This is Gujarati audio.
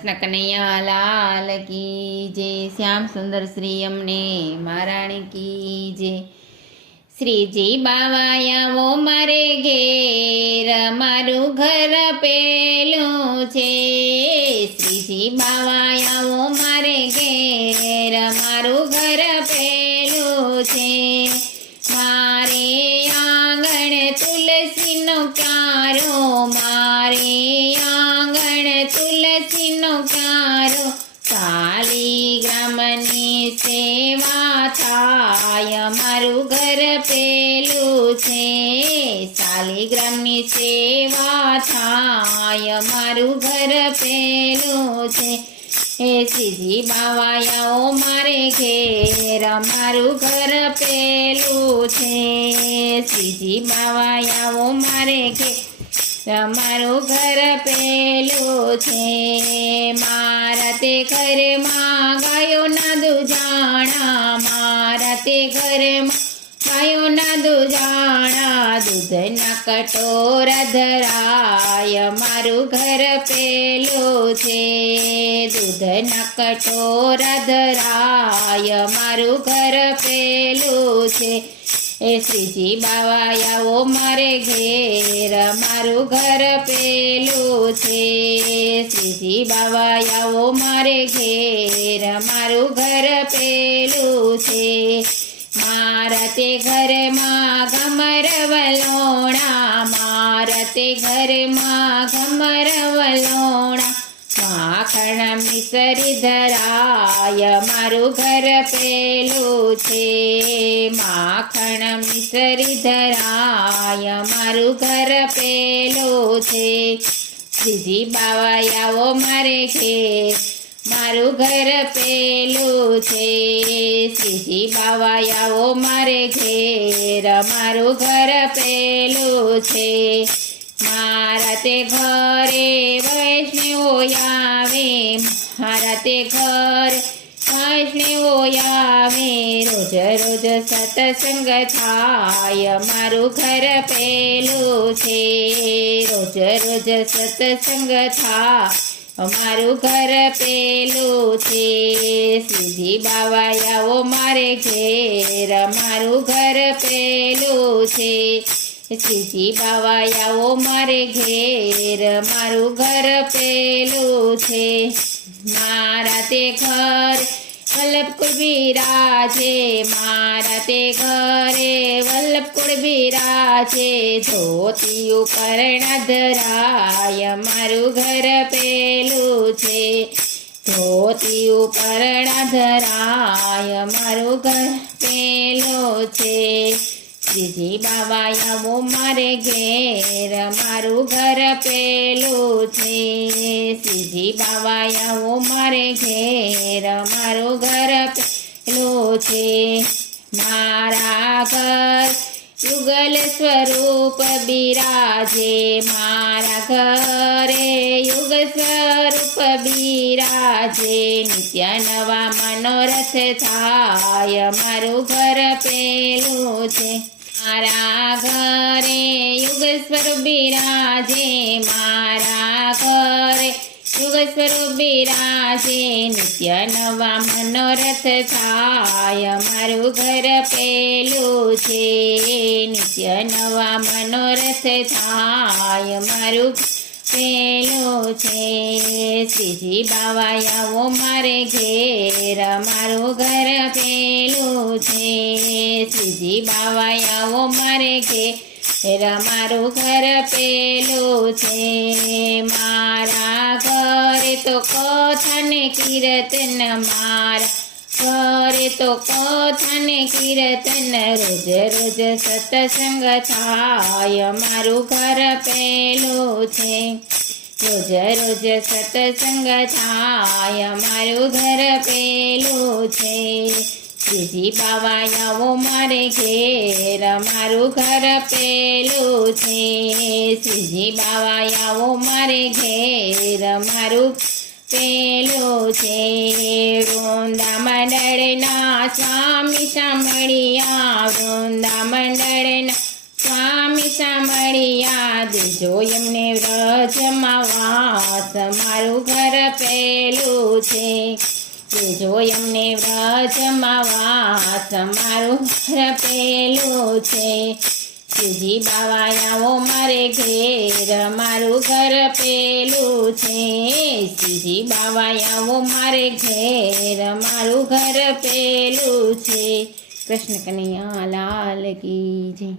કૃષ્ણ કનૈયા લાલ કી જય। શ્યામ સુંદર શ્રી અમને મહારાણી કી જય। શ્રીજી બાવાયાવો મારે ઘેર, મારું ઘર પેલું છે। શ્રીજી બાવાયાવો મારે ઘેર, મારું ઘર પેલું છે। મારે આંગણ તુલસીનો ક્યારો, મારે આંગણ તુલસીનો ક્યારો, શાલિગ્રામની સેવા થાય, મારું ઘર પેલું છે। શાલિગ્રામની સેવા થાય, મારું ઘર પેલું છે। હે શ્રીજી બાવાયાઓ મારે ઘેર, મારું ઘર પેલું છે। શ્રીજી બાવાયાઓ મારે ઘેર, મારું ઘર પેલું છે। મારા તે ઘરમાં ગાયોના દૂધાણા, મારા તે ઘરમાં ગાયોના દૂધાણા, દૂધના કટોરા ધરાય, મારું ઘર પેલું છે। દૂધના કટોરા ધરાય, મારું ઘર પેલું છે। એ શ્રીજી બાવાયાઓ મારે ઘેર, મારું ઘર પેલું છે। શ્રીજી બાવાયાઓ મારે ઘેર, મારું ઘર પેલું છે। મારા તે ઘરમાં ઘમર વલોણા, મારા તે ઘરમાં ઘમર વલોણા, માખણ મિસરી ધરાય, મારું ઘર પેલું છે। માખણ મિસરી ધરાય, મારું ઘર પેલું છે। શ્રીજી બાવાયાઓ મારે ઘેર, મારું ઘર પેલું છે। શ્રીજી બાવાયાઓ મારે ઘેર, મારું ઘર પેલું છે। મારા તે ઘરે વૈષ્ણવો આવે, મારા તે ઘર વૈષ્ણવો આવે, રોજ રોજ સત્સંગ થાય, મારું ઘર પેલું છે। રોજ રોજ સત્સંગ થાય, મારું ઘર પેલું છે। શ્રીજી બાવાયાઓ મારે ઘેર, મારું ઘર પેલું છે। શ્રીજી બાવાયાઓ મારે ઘેર, મારું ઘર પેલું છે। મારા તે ઘર વલ્લભકુળ બિરાજે, મારા તે ઘરે વલ્લભકુળ બિરાજે, ધોતિયું પરણા ધરાય, મારું ઘર પેલું છે। ધોતિયું પરણા ધરાય, મારું ઘર પેલું છે। શ્રીજી બાવાયાઓ મારે ઘેર, મારું ઘર પેલું છે। શ્રીજી બાવાયાઓ મારે ઘેર, મારું ઘર પેલું છે। મારા ઘર યુગલ સ્વરૂપ બિરાજે, મારા ઘરે યુગ સ્વરૂપ બિરાજે, નિત્ય નવા મનોરથ થાય, મારું ઘર પેલું છે। મારા ઘરે યુગ સ્વરૂપ બિરાજે, મારા ઘરે યુગ સ્વરૂપ બિરાજે, નિત્ય નવા મનોરથ થાય, મારું ઘર પેલું છે। નિત્ય નવા મનોરથ થાય, મારું પેલું છે। શ્રીજી બાવાયાઓ મારે ઘેર, મારું ઘર પેલું છે। શ્રીજી બાવાયાઓ મારે ઘેર, મારું ઘર પેલું છે। મારા ઘરે તો કથન કીર્તન, મારા ઘરે તો કથન કીર્તન, રોજ રોજ સત્સંગ થાય, મારું ઘર પેલું છે। રોજ રોજ સત્સંગ થાય, મારું ઘર પેલું છે। શ્રીજી બાવાયાઓ મારે ઘેર, મારું ઘર પેલું છે। શ્રીજી બાવાયાઓ મારે ઘેર, મારું પેલું છે। વૃંદા મંડળના સ્વામી સાંભળ્યા, વૃંદા મંડળના સ્વામી સાંભળ્યા દેજો એમને વ્રજમાં વાસ મારું ઘર પેલું છે દેજો એમને વ્રજમાં વાસ મારું ઘર પેલું છે શિવજી બાવા આવો મારે ઘેર મારું ઘર પેલું છે શિવજી બાવા આવો મારે ઘેર મારું ઘર પેલું છે કૃષ્ણ કનૈયા લાલ કી જય